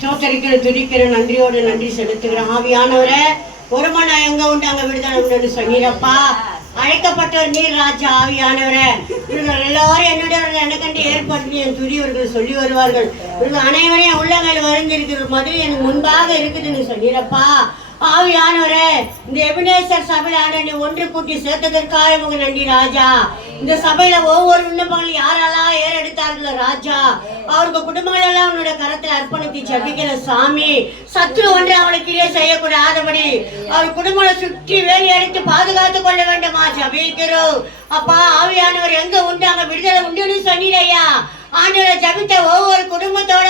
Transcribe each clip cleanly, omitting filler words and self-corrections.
ஸ்தோத்தரிக்கிற துதிக்கிற நன்றியோடு நன்றி செலுத்துகிறேன். ஆவியானவரே, ஒரு மணி எங்க உண்டு அங்க விடுதலை சொன்னீரப்பா. அழைக்கப்பட்டவர் நீர் ராஜா. ஆவியானவரே, இவர்கள் எல்லாரும் என்னுடைய எனக்கண்டு ஏற்படுத்தி என் துதியவர்கள் சொல்லி வருவார்கள். இவர்கள் அனைவரையும் உள்ளங்கள் வருந்திருக்கிற மாதிரி எனக்கு முன்பாக இருக்குதுன்னு சொன்னீரப்பா. ஆவியானவரே, இந்த எபினேசர் சபையில நீ ஒன்று கூட்டி சேர்த்ததற்காக உங்க நன்றி ராஜா. இந்த சபையில ஒவ்வொரு விண்ணப்பங்களும் யாரெல்லாம் ஏறெடுத்தார்களோ ராஜா, அவருக்கு குடும்பங்கள் எல்லாம் உன்னுடைய கரத்தில் அர்ப்பணித்து ஜபிக்கிற சாமி. சத்ரு ஒன்று அவளுக்கு கிரியை செய்யக்கூடாதபடி அவர் குடும்பங்களை சுற்றி வேலி அடித்து பாதுகாத்துக் கொள்ள வேண்டுமா ஜபிக்கிறோம். அப்பா ஆவியானவர் எங்க உண்டு அங்க விடுதலை உண்டுன்னு சொன்னீரையா. ஆண்டவரை ஜபித்த ஒவ்வொரு குடும்பத்தோட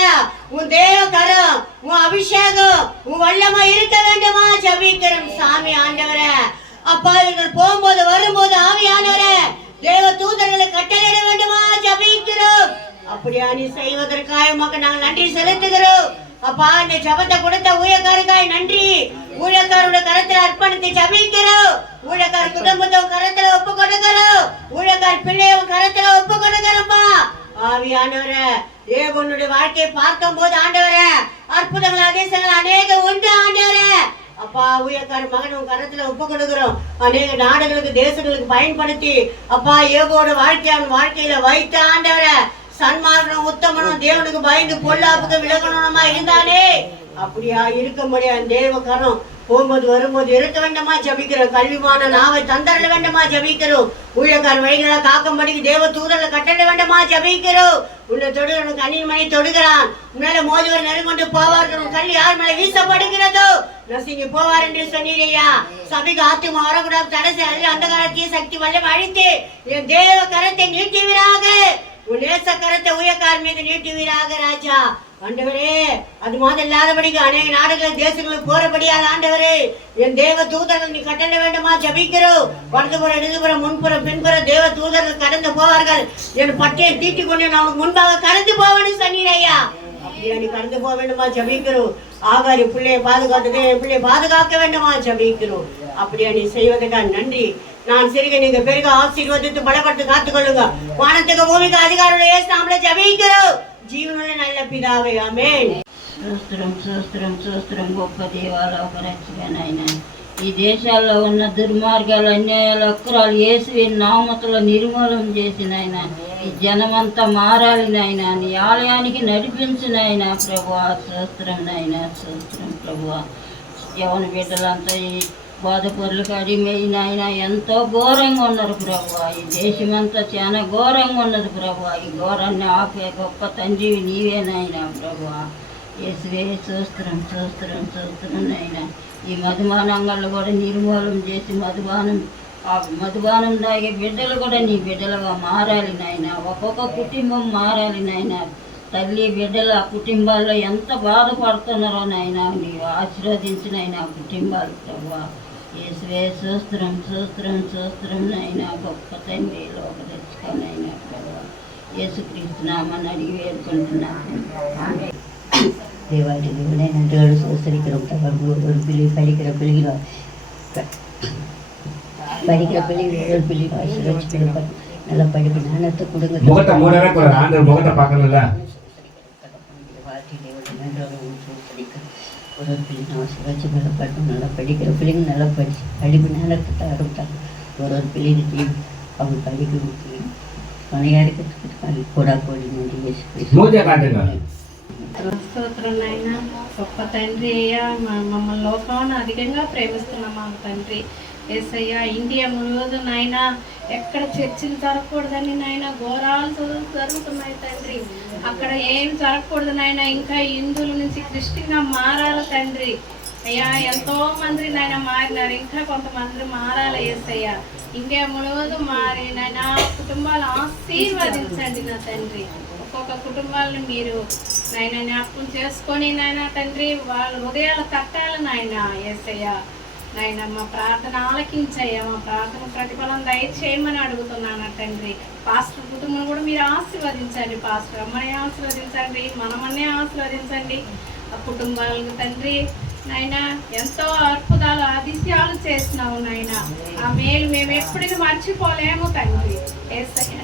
உன் தேவ கரம், உன் அபிஷேகம், உன் வல்லமா இருக்க வேண்டுமா ஜபிக்கிறோம் சாமி. ஆண்டவரே அப்பா, இவர்கள் போகும்போது வரும்போது ஆவியானவரே தேவ தூதர்களை கட்டளையிட வேண்டுமா ஜபிக்கிறோம். அப்படியா நீ செய்வதற்காக உமக்கு நாங்கள் நன்றி செலுத்துகிறோம். அப்பா, இந்த ஜபத்தை கொடுத்த ஊழியக்காரருக்காய் நன்றி. ஊழியக்காரோட கரத்தில் அர்ப்பணித்து ஜபிக்கிறோம். ஊழியக்கார குடும்பத்தை கரத்துல ஒப்பு கொடுக்கிறோம். ஊழியக்கார பிள்ளைய கரத்துல ஒப்பு கொடுக்கிறோம்ப்பா. ஆவியானவரே, தேவனுடைய வாழ்க்கையை பார்க்கும் போது ஆண்டவரே அற்புதங்கள் அதிசயங்கள் அநேக உண்டு ஆண்டவரே. அப்பா, ஊழியக்கார மகன் உன் கரத்துல ஒப்பு கொடுக்கிறோம். அநேக நாடுகளுக்கு தேசங்களுக்கு பயன்படுத்தி அப்பா ஏகோட வாழ்க்கை அவன் வாழ்க்கையில வைத்த ஆண்டவரே. சன்மார்க்கனும் உத்தமனும் தேவனுக்கு பயந்து பொல்லாப்புக்கு விலகணுமா இருந்தானே, அப்படியா இருக்கும்படியா தேவ கரம் போகும்போது வரும்போது இருக்க வேண்டுமா ஜபிக்கிறோம். கல்விமான நாவை தந்தர வேண்டுமா ஜபிக்கிறோம். ஊழியக்கார வழிகளை காக்கும்படிக்கு தேவ தூதர்களை கட்டளை வேண்டுமா ஜபிக்கிறோம். உன்னை தொடுகிறவன் கண்ணின் மணி தொடுகிறான். உன்னால மோதிவர் நெருங்கொண்டு போவார்கள். கல் யார் மேல வீசப்படுகிறதோ நசுங்கி போவார் என்று சொன்னீரையா. சபைக்கு ஆத்துமா வரக்கூடாது தடசை அல்ல அந்த காலத்திய சக்தி வல்லம் அழித்து என் தேவ கரத்தை நீட்டுவீராக. உன் நேச கரத்தை ஊழியக்கார மீது நீட்டுவீராக ராஜா. ஆண்டவரே, அது மாதிரி இல்லாதபடிக்கு அநேக நாடுகள் தேசங்களுக்கு போறபடியால் ஆண்டவரே என் தேவ தூதர்கள் நீ கட்டளை வேண்டுமா ஜபிக்கிறோம். வலதுபுறம் இடதுபுறம் முன்புறம் பின்புறம் தேவ தூதர்கள் கடந்து போவார்கள். என் பட்டையை தீட்டி கொண்டு நான் முன்பாக கடந்து போவேன்னு சொன்னீரையா. அப்படியா நீ கடந்து போக வேண்டுமா ஜபிக்கிறோம். ஆகாரி பிள்ளையை பாதுகாத்துக்க என் பிள்ளையை பாதுகாக்க வேண்டுமா ஜபிக்கிறோம். அப்படியா நீ செய்வதற்காக நன்றி. நான் சிறுக நீங்க பெருக ஆசீர்வதித்து பலப்பட்டு காத்துக்கொள்ளுங்க. வானத்துக்கு பூமிக்கு அதிகாரம் நாமள ஜபிக்கிறோம். జీవనుల నల్ల పిదావే ఆమేన్. స్తోత్రం స్తోత్రం స్తోత్రం గొప్ప దేవాలయ రక్షకనైనా ఈ దేశాల్లో ఉన్న దుర్మార్గాలు అన్యాయాలు అక్రాలు యేసువి నామములో నిర్మూలన చేసినైన ఈ జనమంతా మారాలి నాయన. నీ ఆలయానికి నడిపించినైనా ప్రభువా. స్తోత్రం నాయన, స్తోత్రం ప్రభువా. యవన బిడ్డలంతా ఈ బాధపరులకు అడిమేయి నాయన ఎంతో ఘోరంగా ఉన్నారు ప్రభువా. ఈ దేశమంతా చాలా ఘోరంగా ఉన్నది ప్రభువా. ఈ ఘోరాన్ని ఆపే గొప్ప తండ్రివి నీవే నాయన ప్రభువా. యేసువే స్తోత్రం స్తోత్రం స్తోత్రం నాయన. ఈ మధుమానంగాళ్ళు కూడా నిర్మూలన చేసి మధుబానం తాగే బిడ్డలు కూడా నీ బిడ్డలుగా మారాలి నాయన. ఒక్కొక్క కుటుంబం మారాలి నాయన. తల్లి బిడ్డలు ఆ కుటుంబాల్లో ఎంత బాధపడుతున్నారో నాయన నీవు ఆశీర్వదించినైనా ఆ కుటుంబాలు ప్రభువా. యేసువే స్తోత్రం స్తోత్రం స్తోత్రం నాయన. గొప్ప తండ్రి లోక రక్షకనైనా ప్రభువా. యేసుక్రీస్తు నామమున అడిగి వేడుకుంటున్నాను. தேவாடி தேவனே நன்றியோடு சோசரிக்கிறோம். ஒரு பிள்ளை படிக்கிற பிள்ளைகள் ஒரு பிள்ளை ஆசீர்வதிச்சு நல்லா படிப்பு ஞானத்தை கொடுங்க. முகத்தை மூடவே ஆண்டவர் முகத்தை பார்க்கணும்ல. ஒரு பிள்ளை ஆசீர்வதிச்சு நல்லா படிக்கணும். நல்லா படிக்கிற பிள்ளைங்க நல்லா படிச்சு படிப்பு ஞானத்தை ஆரம்பித்தாங்க. ஒரு பிள்ளைங்க அவங்க படிக்க துணையாக இருக்கிறதுக்கு கூட கோடி நன்றி. స్తోత్రం నాయన. గొప్ప తండ్రి అయ్యా, మమ్మల్ని లోకాన్ని అధికంగా ప్రేమిస్తున్నాం మా తండ్రి యేసయ్యా. ఇండియా ముழுவதும் నాయన ఎక్కడ చర్చలు జరగకూడదని నాయన ఘోరాలు జరుగుతున్నాయి తండ్రి. అక్కడ ఏం జరగకూడదు నాయన. ఇంకా హిందువుల నుంచి క్రిస్టియన్గా మారాలి తండ్రి అయ్యా. ఎంతో మంది నాయన మారినారు, ఇంకా కొంతమంది మారాలి యేసయ్యా. ఇండియా ముழுవதும் మారి నాయన కుటుంబాలు ఆశీర్వదించండి నా తండ్రి. ఒక్కొక్క కుటుంబాలను మీరు నాయన జ్ఞాపకం చేసుకొని నాయన తండ్రి వాళ్ళ హృదయాలు తట్టాలి నాయన యేసయ్యా. నాయన మా ప్రార్థన ఆలకించయ్యా. మా ప్రార్థన ప్రతిఫలం దయచేయమని అడుగుతున్నాను తండ్రి. పాస్టర్ కుటుంబం కూడా మీరు ఆశీర్వదించండి. పాస్టర్ అమ్మని ఆశీర్వదించండి, మనమన్నే ఆశీర్వదించండి. ఆ కుటుంబాలకు తండ్రి నాయన ఎంతో అద్భుతాలు అతిశయాలు చేసినావు నాయన. ఆ మేలు మేము ఎప్పటికీ మర్చిపోలేము తండ్రి.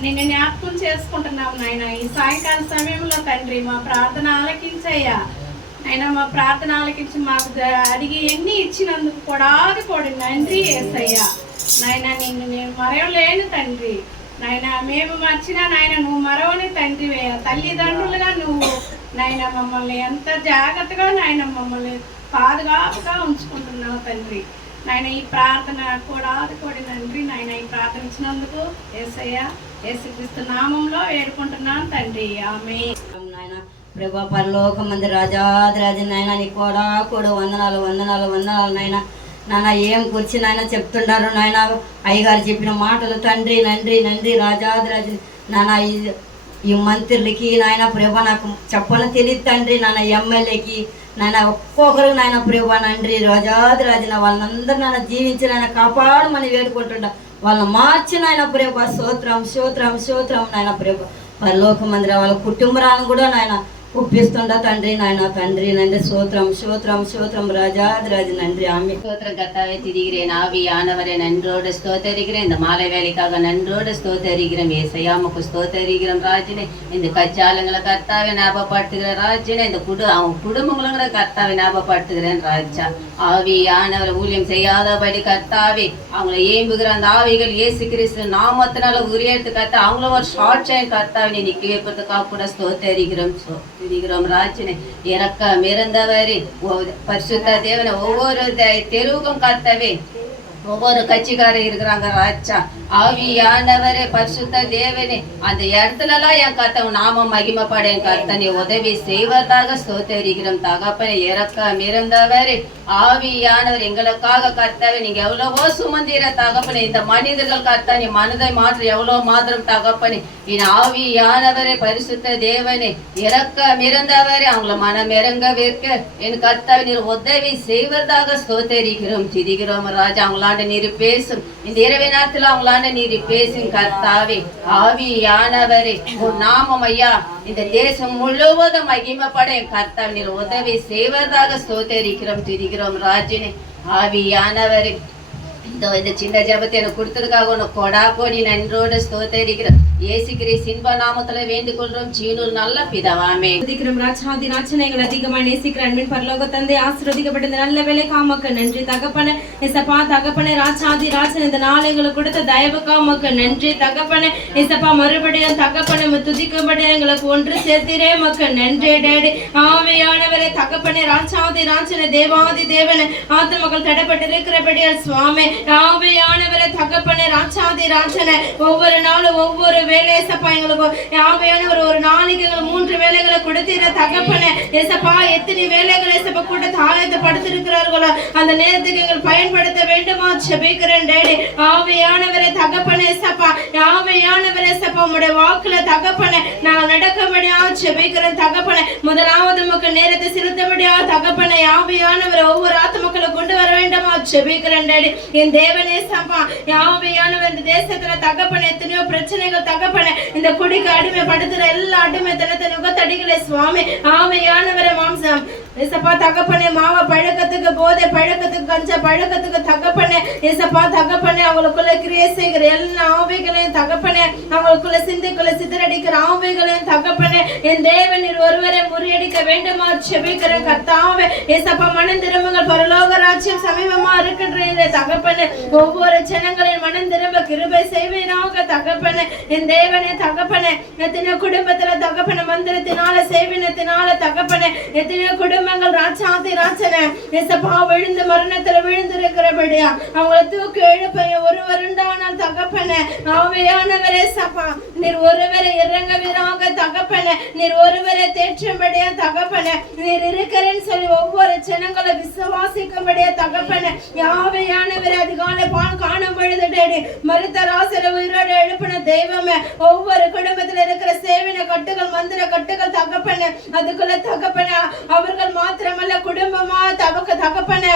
నిన్ను జ్ఞాపకం చేసుకుంటున్నాము నాయన. ఈ సాయంకాల సమయంలో తండ్రి మా ప్రార్థన ఆలకించయ్యా. అయినా మా ప్రార్థన ఆలకించి మాకు అడిగి ఎన్ని ఇచ్చినందుకు కూడా నంది యేసయ్యా. నాయన నిన్ను నేను మరవలేను తండ్రి. నాయన మేము మర్చినా నాయన నువ్వు మరవని తండ్రివే. తల్లిదండ్రులుగా నువ్వు నాయన మమ్మల్ని ఎంత జాగ్రత్తగా నాయన మమ్మల్ని పాదుగాపుగా ఉంచుకుంటున్నావు తండ్రి. నాయన ఈ ప్రార్థన కూడా నంద్రి నాయన ఈ ప్రార్థన ఇచ్చినందుకు యేసయ్య యేసుక్రీస్తు నామంలో వేడుకుంటున్నాను తండ్రి. ఆమేన్. నాయన ప్రభా పరలోకమంది రాజాదిరాజు నాయన నీ కూడా వందనాలు వందనాలు వందనాలు నాయన. నాన్న ఏం కూర్చి నాయన చెప్తున్నారు నాయన, అయ్యగారు చెప్పిన మాటలు తండ్రి నండ్రి నంది రాజాదిరాజు నాన్న. ఈ మంత్రులకి నాయన ప్రభా నాకు చెప్పని తెలియదు తండ్రి. నాన్న ఎమ్మెల్యేకి నాయన ఒక్కొక్కరికి నాయన ప్రభా నండ్రి రాజాదిరాజున వాళ్ళందరూ నాయన జీవించి నాయన కాపాడమని వేడుకుంటుంటా. వాళ్ళని మార్చి నాయన ప్రభా స్తోత్రం స్తోత్రం స్తోత్రం నాయన ప్రభా. పరలోక మందిర వాళ్ళ కుటుంబరాలను కూడా నాయన ఒప్పిస్తుండ తండ్రి నాయన తండ్రి నండి స్తోత్ரம் స్తోత్రం స్తோத்திரம் ராஜாதிராஜ நன்றி. ஆமே ஸ்தோத்திரம் கர்த்தாவே, திரிகிறேன் ஆவியானவரே நன்றோடு ஸ்தோத்தரிக்கிறேன். இந்த மாலை வேலைக்காக நன்றோடு ஸ்தோத்தரிக்கிறோம். ஏசையா உமக்கு ஸ்தோத்தரிக்கிறோம் ராஜனே. இந்த கச்சாலங்களை கர்த்தாவை ஞாபகப்படுத்துகிற ராஜனே. இந்த அவங்க குடும்பங்களை கர்த்தாவை ஞாபகப்படுத்துகிறேன் ராஜா. ஆவியானவரை ஊழியம் செய்யாதபடி கர்த்தாவே அவங்களை ஏம்புகிற அந்த ஆவிகள் இயேசு கிறிஸ்து நாமத்தினால உரியெடுத்து கர்த்தா அவங்கள ஒரு ஷார்ட் டைம் கர்த்தாவை நீ நிக்க வைப்பதற்காக கூட ஸ்தோத்தரிக்கிறோம் ராஜனே. இறக்கம் இருந்தவரே பரிசுத்த தேவனை ஒவ்வொரு தெருவுக்கும் கர்த்தவே ஒவ்வொரு கட்சிக்காரர் இருக்கிறாங்க ராஜா. ஆவியானவரே பரிசுத்த தேவனே அந்த இடத்துலலாம் என் கர்த்தவ நாம மகிமைப்பட என் கர்த்தனை உதவி செய்வதாக ஸ்தோத்தரிக்கிறோம் தகப்பனை. இறக்கம் இருந்தவரே ஆவியானவர் எங்களுக்காக கர்த்தவை நீங்க எவ்வளவோ சுமந்திர தகப்பனை. இந்த மனிதர்கள் கர்த்தனை மனதை மாற்ற எவ்வளவு மாத்திரம் தகப்பனை. என் ஆவியானவரே பரிசுத்த தேவனே இறக்கம் இருந்தவரே அவங்கள மனம் இறங்க வைக்க என் கர்த்தவை நீர் உதவி செய்வதாக ஸ்தோத்தரிக்கிறோம் திரிகிறோம் ராஜா. அவங்களாண்ட நீர் பேசும் இந்த இரவு நேரத்தில் அவங்களாண்ட நீர் பேசும் கர்த்தாவே. ஆவியானவரே உன் நாமம் ஐயா இந்த தேசம் முழுவதும் மகிமைப்பட என் கர்த்தாவை நீர் உதவி செய்வதாக ஸ்தோத்தரிக்கிறோம் திரிகிறோம் ராஜனே. ஆவியானவரே இந்த சின்ன ஜபத்தை எனக்கு கொடுத்ததுக்காக உனக்கு கொடா கோடி நன்றோடு ஸ்தோத்தரிக்கிறோம். இயேசு கிறிஸ்து இன்ப நாமத்துல வேண்டிக் கொள்றோம் ஜீவனுள்ள நல்ல பிதாவாமே. துதிக்கிறோம் ராஜாதி ராஜனை எங்களை அதிகமா நேசிக்கிற அன்பின் பரலோக தந்தை ஆசீர்வதிக்கப்பட்ட இந்த நல்ல வேலைக்காக உமக்கு நன்றி தகப்பனே. இசப்பா தகப்பனே ராஜாதி ராஜன் இந்த நாள் எங்களுக்கு கொடுத்த தயவுக்காக உமக்கு நன்றி தகப்பனே. இசப்பா மறுபடியும் தகப்பனை துதிக்கும்படி எங்களுக்கு ஒன்று சேர்த்திரே உமக்கு நன்றி டேடி. ஆவியானவரே தகப்பனே ராஜாதி ராஜனை தேவாதி தேவனை ஆத்மக்கள் தடைப்பட்டிருக்கிறபடியால் சுவாமி. ஆவியானவரே தகப்பனே ராஜாதி ராஜனை ஒவ்வொரு நாளும் ஒவ்வொரு வேலை ஏசப்பா எங்களுக்கு ஆவியானவர் ஒரு நாளைக்கு எங்களுக்கு 3 வேலைகளை கொடுத்திர தகப்பனே. ஏசப்பா எத்தனை வேலைகளை ஏசப்பா கூட்டத்தை ஆயத்தப்படுத்திருக்கிறார்களோ அந்த நேரத்துக்கு எங்கள் பயன்படுத்த வேண்டுமா ஜெபிக்கிறேன் டேடி. ஆவியானவரே தகப்பனே ஏசப்பா ஆவியானவரே ஏசப்பா உம்முடைய வாக்குல தகப்பனே நான் நடக்கபடியா ஜெபிக்கிறேன் தகப்பனே. முதலாவது உமக்கு நேரத்தை செலுத்தபடியா தகப்பனே. ஆவியானவரை ஒவ்வொரு ஆத்மக்களை கொண்டு வர வேண்டுமா ஜெபிக்கிறேன் டேடி. என் தேவனே சப்பா ஆவியானவர் இந்த தேசத்துல தகப்பனே எத்தனையோ பிரச்சனைகள் தகப்பனே. இந்த குடிக்கு அடிமைப்படுத்துற எல்லா அடிமைத்தனத்தை நுகத்தடிகளை சுவாமி. ஆவியானவரை மாம்சம் ஏசப்பா தகப்பனே மாவ பழக்கத்துக்கு போதை பழக்கத்துக்கு கஞ்ச பழக்கத்துக்கு தகப்பனே ஏசப்பா தகப்பனே அவங்களுக்குள்ள கிரியை செய்கிற எல்லா ஆவிகளையும் தகப்பனே அவங்களுக்குள்ள சிந்தைக்குள்ள சிதறடிக்கிற ஆவிகளையும் தகப்பனே என் தேவன் ஒருவரை முறியடிக்க வேண்டுமா ஜெபிக்கிற கர்த்தாவே. ஏசப்பா மனம் திரும்புங்கள் பரலோக ராஜ்யம் சமீபமா இருக்கின்ற தகப்பனே. ஒவ்வொரு ஜனங்களின் மனம் திரும்ப கிருபை செய்வீராக தகப்பனே. என் தேவனே தகப்பனே எத்தனையோ குடும்பத்துல தகப்பன மந்திரத்தினால சேவினத்தினால தகப்பனே எத்தனையோ குடும்பங்கள் ராஜாதி ராஜனே ஏசப்பா விழுந்து மரணத்துல விழுந்திருக்கிறபடியா அவங்களை தூக்கி எழுப்ப ஒருவருண்டானால் தகப்பனே. ஆவியானவரே சப்பா நீர் ஒருவரை இறங்கவீராக தகப்பனே. நீர் ஒருவரை தேற்றும்படியா தகப்பனே. நீர் இருக்கிறேன்னு சொல்லி ஒவ்வொரு ஜனங்களை விசுவாசிக்கும்படியா தகப்பனே. ஆவியானவரே அதிகாலை பால் காணும் பொழுது டேடி மருத்த ராசரை உயிரோடு எழுப்பின தெய்வமே ஒவ்வொரு குடும்பத்துல இருக்கிற சேவின கட்டுகள் மந்திர கட்டுகள் தகப்பனே அதுக்குள்ள தகப்பனே அவர்கள் மாத்திரமல்ல குடும்பமா தகப்பனே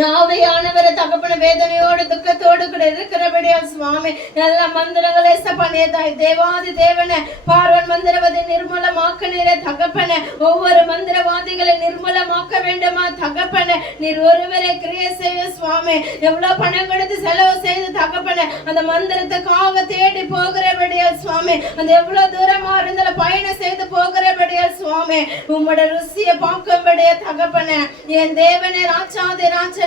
யாவையானவரை தகப்பன வேதனையோடு துக்கத்தோடு கூட இருக்கிறபடியா சுவாமி எல்லா மந்திரங்களே சப்பனே தேவாதி தேவனை பார்வன் மந்திரவாதி நிர்மூலமாக்க நீரே தகப்பன ஒவ்வொரு மந்திரவாதிகளை நிர்மூலமாக்க வேண்டுமா தகப்பன நீர் ஒருவரை கிரியை செய்ய சுவாமி எவ்வளவு பணம் கொடுத்து செலவு செய்து தகப்பன அந்த மந்திரத்துக்காக தேடி போகிறபடியா சுவாமி அந்த எவ்வளவு தூரமா இருந்தாலும் பயணம் செய்து போகிறபடியா சுவாமி உம்மோட ருசியை பார்க்கும்படியா தகப்பன என் தேவனே ராஜாதி ராஜ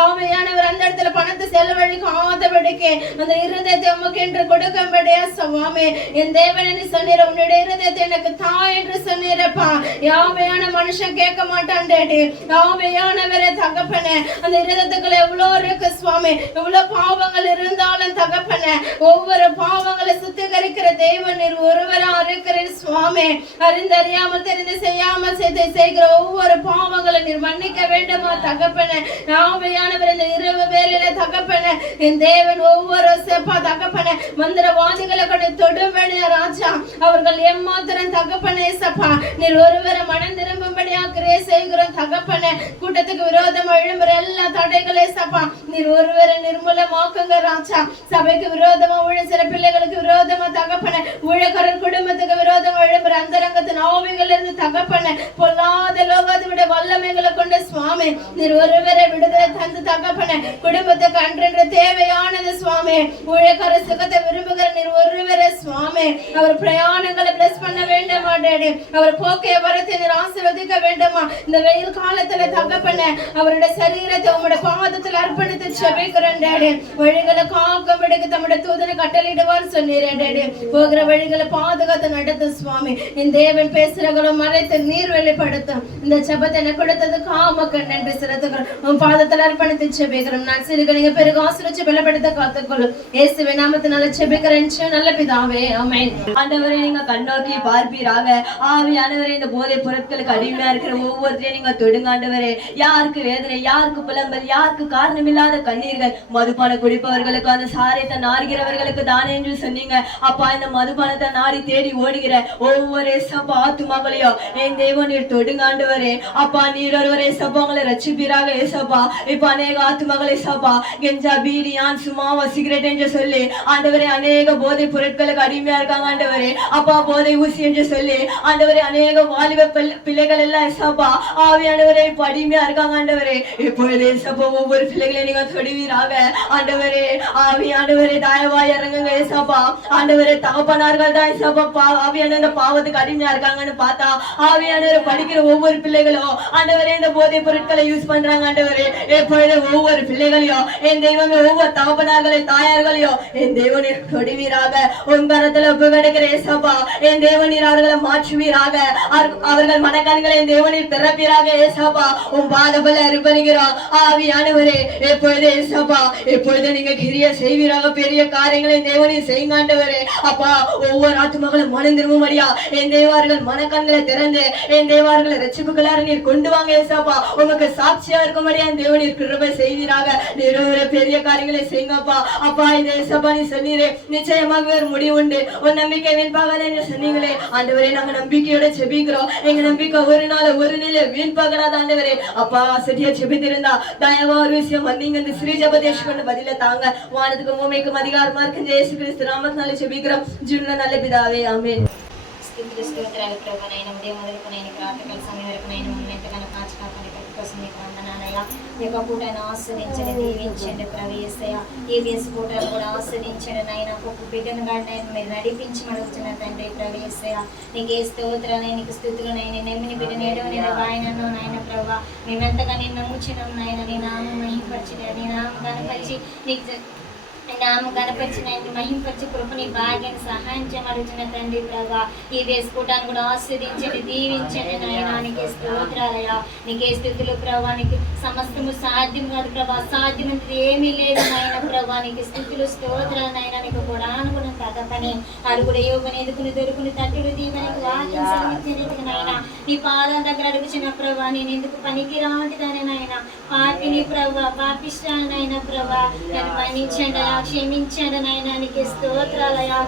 ஆமையானவர் அந்த இடத்துல பணத்தை செலவழிக்காதபடிக்கு அந்த இருதயத்தை உமக்கு என்று கொடுக்கும்படியா சுவாமி என் தேவன் என்று சொன்னீர உன்னுடைய இருதயத்தை எனக்கு தாய் என்று சொன்னீரப்பா யாமையான மனுஷன் கேட்க மாட்டான் டேடி யாமையானவரே தகப்பனே அந்த இருதயத்துக்குள்ள எவ்வளவு இருக்கு சுவாமி எவ்வளவு பாவங்கள் இருந்தாலும் தகப்பனே ஒவ்வொரு பாவங்களை சுத்திகரிக்கிற தெய்வம் நீர் ஒருவரா இருக்கிற சுவாமி அறிந்தறியாமல் தெரிந்து செய்யாமல் செய்கிற ஒவ்வொரு பாவங்களை நீர் மன்னிக்க வேண்டுமா தகப்பனே ஆமையானவர் இந்த இரவு வேளையில தகப்பனே என் தேவன் ஒவ்வொரு செப்பா தகப்பனே மந்திரவாதிகளை கொண்டு தொடும்படியா ராஜா அவர்கள் எம்மாத்திரம் தகப்பனே சப்பா நீர் ஒருவரை மனம் திரும்பும்படியா கிரியை செய்கிறோம் தகப்பனே கூட்டத்துக்கு விரோதமா எழும்புற எல்லா தடைகளே சப்பா நீர் ஒருவரை நிர்மூலமாக்குங்க ராஜா சபைக்கு விரோதமா சில பிள்ளைகளுக்கு விரோதமா தகப்பனே ஊழியக்காரர் குடும்பத்துக்கு விரோதமா எழும்புற அந்தரங்கத்தின் ஆவிகள் இருந்து தகப்பனே பொல்லாத லோகத்தை விட வல்லமைகளை கொண்ட சுவாமி நீர் ஒருவரை விடுதலை தந்து தகப்பனே குடும்பத்துக்கு அன்றென்று தேவையானது சுவாமி ஊழியக்கார சுகத்தை விரும்புகிற நீர் ஒருவரே சுவாமி அவர் பிரயாணங்களை பிளஸ் பண்ண வேண்டுமா டேடி அவர் போக்கைய வரத்தை நீர் ஆசீர்வதிக்க வேண்டுமா இந்த வெயில் காலத்துல தகப்பனே அவருடைய சரீரத்தை உங்களுடைய பாதத்தில் அர்ப்பணித்து செபிக்கிறேன் டேடி வழிகளை காக்கும்படிக்கு தம்முடைய தூதனை கட்டளையிடுவான்னு சொன்னீரே டேடி போகிற வழிகளை பாதுகாத்து நடத்தும் சுவாமி இந்த தேவன் பேசுறவங்களும் மறைத்து நீர் வெளிப்படுத்தும் இந்த ஜெபத்தை எனக்கு கொடுத்ததுக்கு ஆமக்கு நன்றி செலுத்துகிறோம் உன் பாதத்தில் அர்ப்பணித்து செபிக்கிறோம் நான் சிறுகணிங்க பெருக ஆசிரிச்சு பலப்படுத்த காத்துக்கொள்ளும் இயேசுவின் நாமத்தினால செபிக்கிறேன் நல்ல பிதாவே ஆமென். ஆண்டவரே நீங்க கண்ணோக்கி பார்ப்பீராக ஆவியானவரே இந்த போதை பொருட்களுக்கு அடிமையா இருக்கிற ஒவ்வொருத்தரையும் நீங்க தொடுங்க ஆண்டவரே யாருக்கு வேதனை யாருக்கு புலம்பல் யாருக்கு காரணமில்லாத கண்ணீர்கள் மதுபானம் குடிப்பவர்களுக்கு அந்த சாரத்தை நாடுகிறவர்களுக்கு தானே என்று சொன்னீங்க அப்பா இந்த மதுபானத்தை நாடி தேடி ஓடுகிற ஒவ்வொரு சப்பா ஆத்துமாக்களையும் என் தேவன் நீர் தொடுங்க ஆண்டவரே அப்பா நீர் ஒருவரே சப்பாங்களை ரட்சிப்பீராக ஏசப்பா இப்ப அநேக ஆத்துமகளை சபா கெஞ்சா பீடியான் சும்மாவா சிகரெட் என்று சொல்லி ஆண்டவரே அநேக போதை பொருட்களுக்கு அடிமையா இருக்காங்க ஆண்டவரே அப்பா போதை ஊசி என்று சொல்லி ஆண்டவரே அநேக வாலிப பிள்ளைகள் எல்லாம் சபா ஆவியானவரே இப்ப அடிமையா இருக்காங்க ஆண்டவரே இப்பொழுதே சபா ஒவ்வொரு பிள்ளைகளையும் நீங்க தொடுவீராக ஆண்டவரே ஆவியானவரே தயவாய் இறங்குங்க ஏசப்பா ஆண்டவரே தகப்பனார்கள் தான் ஏசப்பா ஆவியான இந்த பாவத்துக்கு அடிமையா இருக்காங்கன்னு பார்த்தா ஆவியானவரை படிக்கிற ஒவ்வொரு பிள்ளைகளும் ஆண்டவரே இந்த போதை பொருட்களை யூஸ் பண்றாங்க ஆண்டவரே எப்பொழுது ஒவ்வொரு பிள்ளைகளையும் என் தெய்வமே ஒவ்வொரு தகப்பனார்களையும் தாயார்களையும் என் தேவனீர் தொடுவீராக உன் கரத்துல ஒப்பு கிடைக்கிற ஏசப்பா என் தேவனீர் அவர்களை மாற்றுவீராக அவர்கள் மனக்கண்களை என் தேவனீர் திறப்பீராக ஏசப்பா உன் பாதபல அர்ப்பணிக்கிறோம் ஆவியானவரே எப்பொழுது ஏசப்பா எப்பொழுது நீங்க கிரிய செய்வீராக பெரிய காரியங்களை என் தேவனீர் செய்யுங்க ஆண்டவரே அப்பா ஒவ்வொரு ஆத்துமகளும் மனம் திரும்பும்படியா என் தேவார்கள் மனக்கண்களை திறந்து என் தேவார்களை ரட்சிப்புகளார நீர் கொண்டு வாங்க ஏசப்பா உங்களுக்கு சாட்சியா இருக்கும்படியா என் தேவனீர் கிருபை செய்வீராக நீர் ஒரு பெரிய காரியங்களை செய்யுங்கப்பா அப்பா இந்த ஏசப்பா நீ சொன்னீரே நிச்சயமாக ஒரு முடிவு உண்டு உன் நம்பிக்கை வீண்பாகாத என்று சொன்னீங்களே ஆண்டவரே நாங்க நம்பிக்கையோட செபிக்கிறோம் எங்க நம்பிக்கை ஒரு நாள் ஒரு நிலை வீண்பாகடாத ஆண்டவரே அப்பா சரியா செபித்திருந்தா தயவா ஒரு விஷயம் வந்தீங்க இந்த ஸ்ரீ ஜபதேஷ் கொண்டு பதில தாங்க வானத்துக்கு பூமிக்கும் அதிகாரமா இருக்கு இயேசு கிறிஸ்து நாமத்தினால செபிக்கிறோம் ஜீவன நல்ல பிதாவே ஆமென். స్తోత్రాలు ప్రభు నైనా ఉదయం మొదలుకొని ప్రార్థనల సమయం వరకు నేను ఎంతగానో కాచి కాపాడి కోసం మీకు వందనాలయ్యా ఈ యొక్క పూటను ఆస్వాదించండి దీవించండి ప్రభు యేసయ్యా ఏబిఎస్ పూటను కూడా ఆస్వాదించండి నాయన ఒక్కొక్క బిడ్డను కానీ మీరు నడిపించి అడుగుతున్న తండ్రి ప్రభు యేసయ్యా నీకు ఏ స్తోత్రాలు నీకు స్థుతులు నైనా నెమ్మిని బిడ్డను ఏడవని వాయనను నాయన ప్రభు మేమెంతగా నేను నమ్ముచున్నాం నాయన నీ నామం మహింపరిచి నీ నామం కనపరిచి నీకు నామ గణపరిచిన మహింపరిచి కృపని భాగ్యాన్ని సహాయం చేయమడుచున్న తండ్రి ప్రభా ఈ వేసుకోవటాన్ని కూడా ఆస్వాదించండి దీవించండి నాయన నీకే స్తోత్రాలయ్యా నీకే స్థుతులు ప్రభా నీకు సమస్తము సాధ్యం కాదు ప్రభా సాధ్యమైనది ఏమీ లేదు నాయన ప్రభా నీకు స్థుతులు స్తోత్రాలు నాయన నీకు కూడా అనుకున్న తగపని అరుగుడు యోగని ఎదుకుని దొరుకుని తట్టుడు దీవనికి వాక్యం సెలవించడానికి నాయన నీ పాదం దగ్గర అడుగుచిన ప్రభా నేను ఎందుకు పనికి రావట్లేదని నాయన పాపిని ప్రభా పాపిష్టానైనా ప్రభా నన్ను మన్నించండి క్షమించండి నాయన, నీకు స్తోత్రాలయ్యా.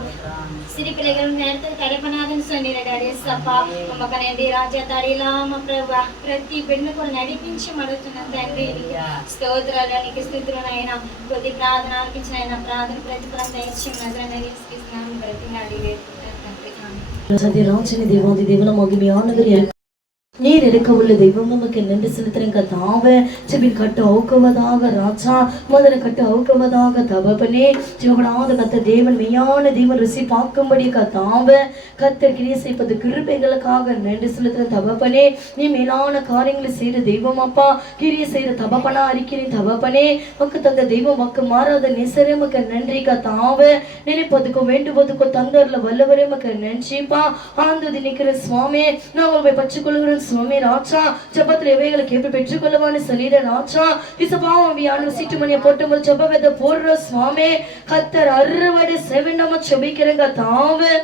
సిరి పిల్లలు నేర్తో కరపనాథం సొన్నిరడాడి సప్ప మమ్మకనండి రాజా తడిలా మా ప్రభా ప్రతి బిడ్డను కూడా నడిపించి మడుతున్నాను తండ్రి. స్తోత్రాలు, నీకు స్తుతులు నాయన. కొద్ది ప్రార్థన అర్పించిన ఆయన ప్రార్థన ప్రతిఫలం దయచి నజరేయుడైన యేసుక్రీస్తు బ్రతిమాలి వేడుకుంటాను తండ్రి. ஆமென். ராஜனி தேவாதி தேவன மகிமையானவர் நீர் இருக்க உள்ள தெய்வம் நமக்கு நன்றி செலுத்துறேன் கத்தாவே. செபின் கட்டு அவுக்குவதாக ராஜா, முதல கட்டு அவுக்குவதாக தகப்பனே. ஜீவனாத கத்த தேவன் மெய்யான தேவன் ருசி பார்க்கும்படி கத்தாவே கத்தர் கிரியை செய்வது கிருபைகளுக்காக நன்றி செலுத்துறேன் தகப்பனே. நீ மேலான காரியங்களை செய்யற தெய்வம் அப்பா, கிரியை செய்யற தகப்பனா இருக்கிறேன் தகப்பனே. மக்கு தந்த தெய்வம் மக்கு மாறாத நேசரே மக்கு நன்றி கத்தாவே. நினைப்பதுக்கும் வேண்டுவதுக்கும் தந்தர்ல வல்லவரே மக்கு நன்றிப்பா. ஆந்தது நிக்கிற சுவாமி, நான் உங்களை பச்சுக்கொள்கிறேன் சுவாமி ராஜா. ஜபத்துல எவைகளை கேட்டு பெற்றுக்கொள்ளவான்னு சொல்லிட ராஜா. இசபாவியான சீட்டு மணியை போட்டு ஜப வேத போடுற சுவாமி. கத்தர் அறுவடை செவினமா செபிக்கிறேங்க தாவே.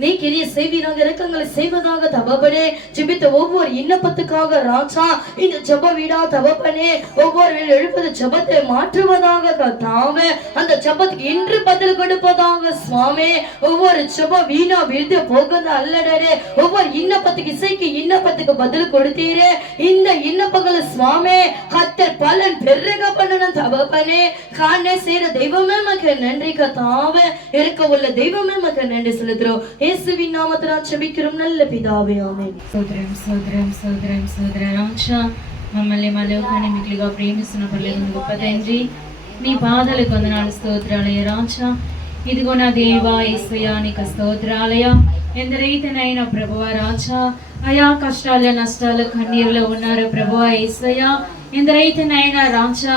நீ கிரிய செய்வீராக இறக்கங்களை செய்வதாக தகப்பனே. ஜெபித்த ஒவ்வொரு விண்ணப்பத்துக்காக ராஜா இந்த ஜப வீடா தகப்பனே ஒவ்வொரு எழுப்பது ஜபத்தை மாற்றுவதாக கர்த்தாவே. அந்த ஜபத்துக்கு இன்று பதில் கொடுப்பதாக சுவாமி. ஒவ்வொரு ஜப வீணா விழுந்து போகிறது அல்லடரே. ஒவ்வொரு விண்ணப்பத்துக்கு இசைக்கு விண்ணப்பத்துக்கு பதில் கொடுத்தீரே. இந்த விண்ணப்பங்களை சுவாமி கர்த்தர் பலன் பெருக பண்ணணும் தகப்பனே. காண செய்யற தெய்வமே மக்கு நன்றி கர்த்தாவே. இருக்க உள்ள தெய்வமே மக்கு நன்றி செலுத்துறோம். இயேசுவின் நாமத்தில் ஜெபிக்கிறோம் நல்ல பிதாவே, ஆமென். సోదరం రాజా, మమ్మల్ని మా లోకాన్ని మిగిలిగా ప్రేమిస్తున్న పర్లేదు గొప్ప తండ్రి, నీ పాదాలకు వందనాలు స్తోత్రాలయ రాజా. ఇదిగో నా దేవా యేసయ్యా నీకు స్తోత్రాలయ. ఎందరైతేనైనా ప్రభువా రాజా అయా కష్టాల నష్టాల కన్నీరులో ఉన్నారు ప్రభువా యేసయ్యా. ఎందరైతేనైనా రాజా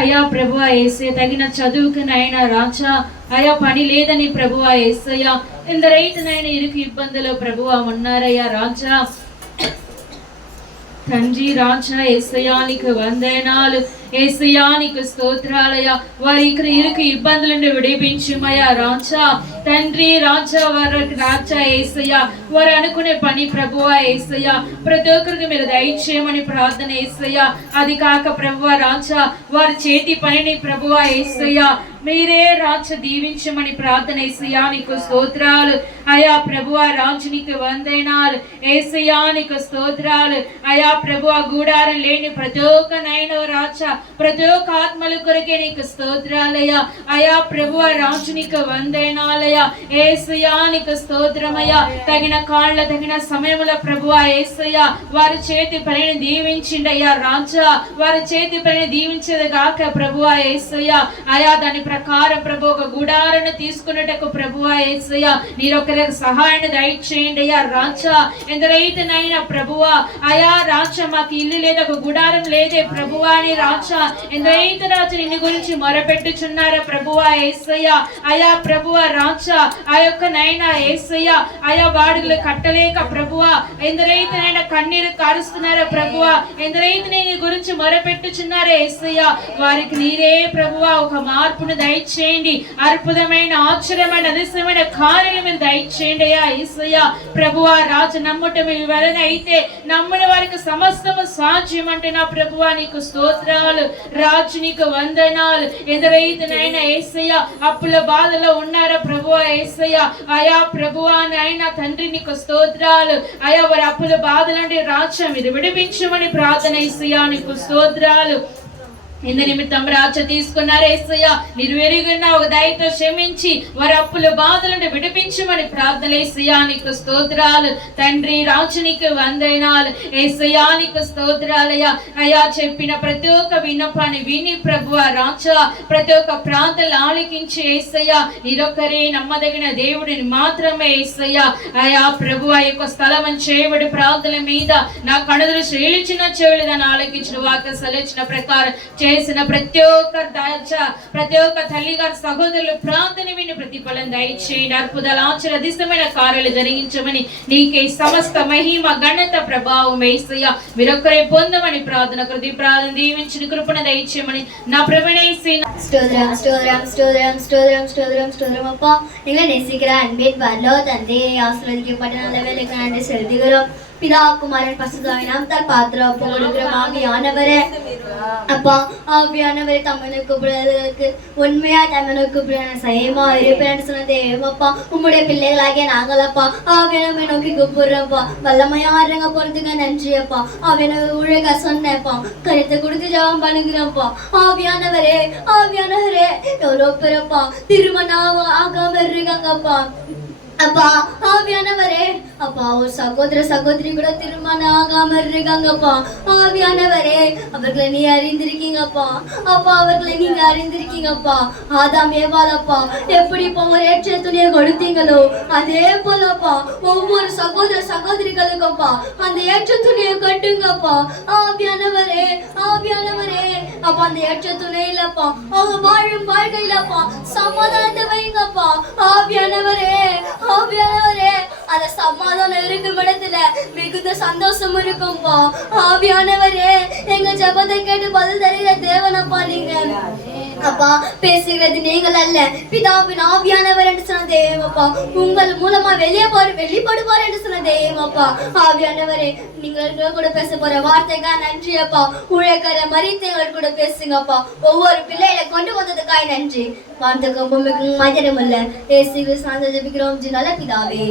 అయా ప్రభువా యేసయ్య తగిన చదువుకునైనా రాజా అయా పని లేదని ప్రభువా యేసయ్య. ఎందరైతేనైనా ఇరుకు ఇబ్బందులు ప్రభువా ఉన్నారయ్యా రాజా. తండ్రి రాజా యేసయ్యా నీకు వందనాలు. యేసయ్యా నీకు స్తోత్రాలయ. వారి ఇరుకు ఇబ్బందులను విడిపించుమయ్యా రాజా. తండ్రి రాజా వారికి రాజా యేసయ్యా వారు అనుకునే పని ప్రభువా యేసయ్యా ప్రతి ఒక్కరికి మీరు దయచేయమని ప్రార్థన యేసయ్యా. అది కాక ప్రభువా రాజా వారి చేతి పనిని ప్రభువా యేసయ్యా మీరే రాజ దీవించమని ప్రార్థన యేసయ్యా నీకు స్తోత్రాలు. అయా ప్రభువా రాజు నీకు వందనాలు. యేసయ్యా నీకు స్తోత్రాలు. అయా ప్రభువా గూడారం లేని ప్రతి ఒక్కనైనా రాజా ప్రతి ఒక్క ఆత్మల కొరకే నీకు స్తోత్రాలయ్యా. అయా ప్రభువా రాజు నీకు వందనాలయ్యా. యేసయ్యా నీకు స్తోత్రమయ్యా. తగిన కాళ్ళ తగిన సమయముల ప్రభువా యేసయ్యా వారి చేతి పనిని దీవించిండయ్యా రాజా. వారి చేతి పనిని దీవించేది గాక ప్రభువా యేసయ్యా. అయా దాని ప్రకారం ప్రభు ఒక గుడారను తీసుకున్నటకు ప్రభువా యేసయ్యా నీరొకరికి సహాయాన్ని దయచేయండి అయ్యా రాజా. ఎందరైతేనైనా ప్రభువా అయా రాజా మాకు ఇల్లు లేదు, ఒక గుడారం లేదే ప్రభువా అని రాజా ఎందరైతే రాజు నిన్ను గురించి మొరపెట్టుచున్నారా ప్రభువా యేసయ్యా. అయా ప్రభువా రాజా ఆ యొక్క నైనా యేసయ్యా అయా వాడులు కట్టలేక ప్రభువా ఎందరైతేనైనా కన్నీరు కారుస్తున్నారా ప్రభువా. ఎందరైతే నీ గురించి మొరపెట్టుచున్నారా యేసయ్యా వారికి నీరే ప్రభువా ఒక మార్పును దయచేయండి. అద్భుతమైన ఆశ్చర్యమైన అదృశ్యమైన కార్యాలు మీరు దయచేయండి అయ్యా యేసయ్యా. ప్రభువా రాజు నమ్ముటం వలన అయితే నమ్మిన వారికి సమస్తము సాధ్యం అంటే నా ప్రభువా నీకు స్తోత్రాలు. రాజు నీకు వందనాలు. ఎదురైతేనైనా యేసయ్యా అప్పుల బాధలో ఉన్నారా ప్రభువా యేసయ్యా. అయా ప్రభువా నాయనా తండ్రి నీకు స్తోత్రాలు. అయా వారి అప్పుల బాధలంటే రాజా మీరు విడిపించమని ప్రార్థన యేసయ్యా నీకు స్తోత్రాలు. ఇందు నిమిత్తం రాజ తీసుకున్నారు యేసయ్యా నిర్వెరుగున్న ఒక దయతో క్షమించి వారి అప్పుల బాధలను విడిపించమని ప్రార్థన యేసయ్యా నీకు స్తోత్రాలు. తండ్రి రాజు నీకు వందనాలు. యేసయ్యా నీకు స్తోత్రాలయ్యా. అయ్యా చెప్పిన ప్రతి ఒక్క విన్నపాన్ని విని ప్రభువా రాజా ప్రతి ఒక్క ప్రార్థనలు ఆలకించి యేసయ్యా నీరొక్కరే నమ్మదగిన దేవుడిని మాత్రమే యేసయ్యా. అయా ప్రభువా యొక్క స్థలం చేయబడి ప్రార్థన మీద నా కణుదలు శ్రేలిచిన చెవులుదని ఆలకించిన వాక్య సలిచిన ప్రకారం చేసిన ప్రతి ఒక్క ప్రతి ఒక్క తల్లి గారి సహోదరులు ప్రార్థన విని ప్రతిఫలం దయచేయండి. అద్భుతాలు ఆశ్చర్యదిష్టమైన కార్యాలు జరిగించమని నీకే సమస్త మహిమ ఘనత ప్రభావం యేసయ్యా మీరొక్కరే పొందమని ప్రార్థన కృతి ప్రార్థన దీవించిన కృపణ దయచేయమని నా ప్రభువే యేసయ్యా. ஸ்தோத்திரம் ஸ்தோத்திரம் ஸ்தோத்திரம் ஸ்தோத்திரம் ஸ்தோத்திரம் ஸ்தோத்திரம் அப்பா எங்களை நேசிக்கிற அன்பின் வரலோ தந்தையை ஆசீர்வதிக்கப்பட்ட நல்ல வேலைக்கு நன்றி செலுத்துகிறோம். பிதா குமாரன் பசுதாவின் நாமத்தால் பாத்திரம் ஒப்பு கொடுக்கிறோம். ஆவியானவரே அப்பா, ஆவியானவரை தம்மனை கூப்பிடுறதுக்கு உண்மையா தம்மனை கூப்பிட சயமா இருப்பேன்னு சொன்னதே அப்பா, உம்முடைய பிள்ளைகளாகிய நாங்களப்பா ஆவியானவரை நோக்கி கூப்பிடுறோம்ப்பா. வல்லமையா இருங்க போறதுக்கு நன்றி அப்பா. ஆவியானவர் ஊழக சொன்னேன்ப்பா, கருத்தை கொடுத்து ஜெபம் பண்ணுகிறோம்ப்பா. ஆவியானவரே ஆவியானவரே எவ்வளோ பேரப்பா திருமணம் ஆகாம இருக்காங்கப்பா. அப்பா ஆவியானவரே அப்பா, ஒரு சகோதர சகோதரி கூட திருமணம் ஆகாம இருக்காங்கப்பா. ஆவியானவரே அவர்களை நீ அறிந்திருக்கீங்கப்பா. அப்பா அவர்களை நீங்க அறிந்திருக்கீங்கப்பா. ஆதாம் ஏவாளப்பா எப்படி இப்போ ஒரு ஏற்ற துணியை கொடுத்தீங்களோ அதே போலப்பா ஒவ்வொரு சகோதர சகோதரிகளுக்கும்ப்பா அந்த ஏற்ற துணியை கட்டுங்கப்பா. ஆவியானவரே ஆவியானவரே அப்பா, அந்த ஏற்ற துணையிலப்பா அவங்க வாழும் வாழ்க்கையிலப்பா சமாதானத்தை வைங்கப்பா. ஆவியானவரே ஆவியானவரே அந்த சமாதானம் இருக்கும் இடத்துல மிகுந்த சந்தோஷம் இருக்கும்பா. ஆவியானவரே எங்க ஜெபத்தை கேட்டு பதில் தருகிற தேவனப்பா நீங்க. அப்பா பேசுகிறது நீங்கள் அல்ல, பிதாவின் ஆவியானவர் என்று சொன்ன தேவப்பா. உங்கள் மூலமா வெளிப்படுவார் என்று சொன்ன தேவப்பா. ஆவியானவரே நீங்கள் கூட பேச போற வார்த்தைக்கா நன்றி அப்பா. ஊழியக்கார மரித்து எங்கள் கூட பேசுங்கப்பா. ஒவ்வொரு பிள்ளைகளை கொண்டு வந்ததுக்காய் நன்றி. வார்த்தைக்கு மதியம் இல்ல ஏசி சார்ந்த ஜெபிக்கிறோம் நல்ல பிதாவே.